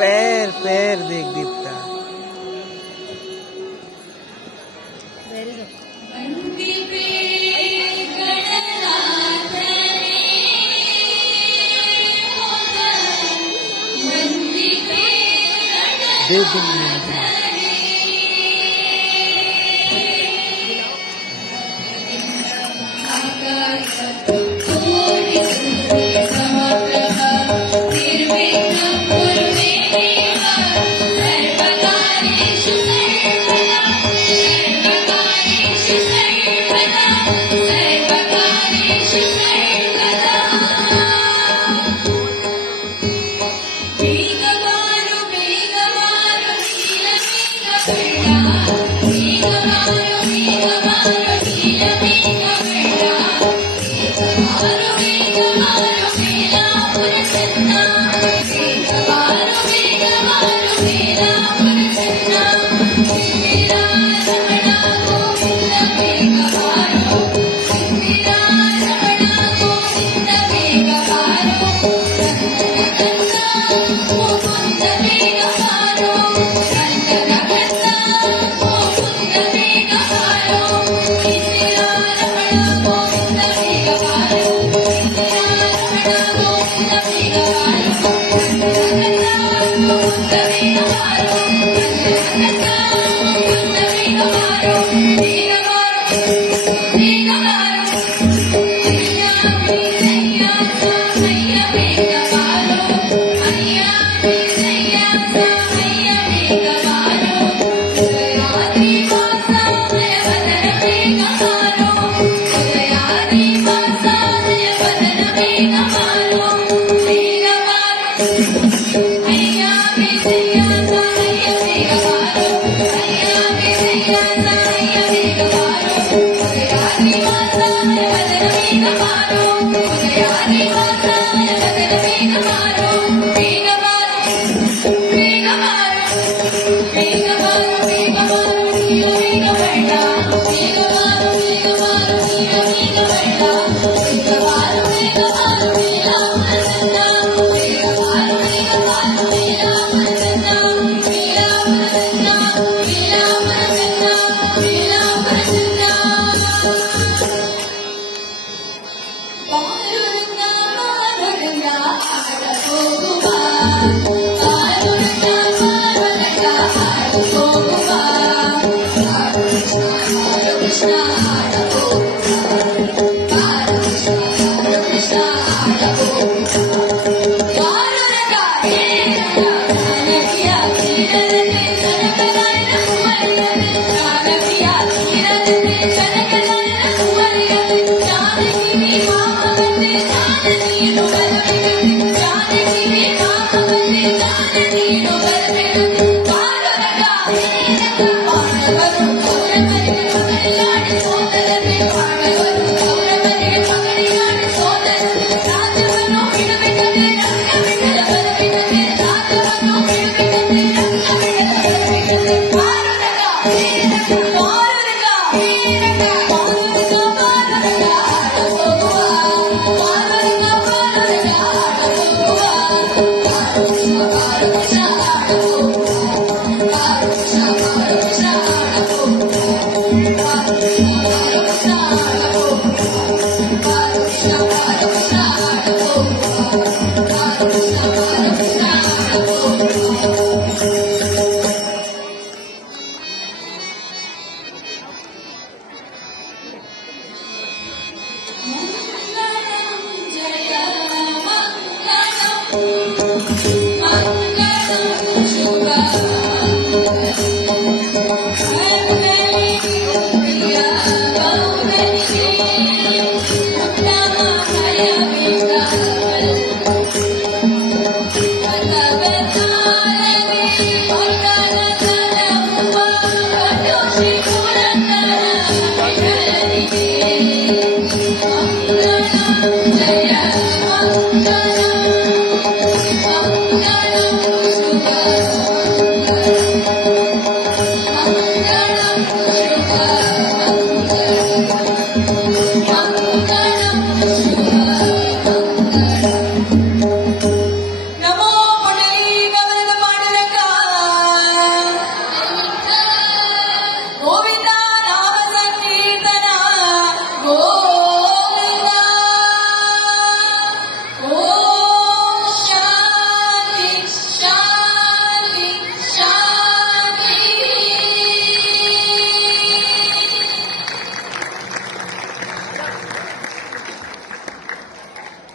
पैर पैर देख Dipta living my life. Come on, Yeah. Hallelujah.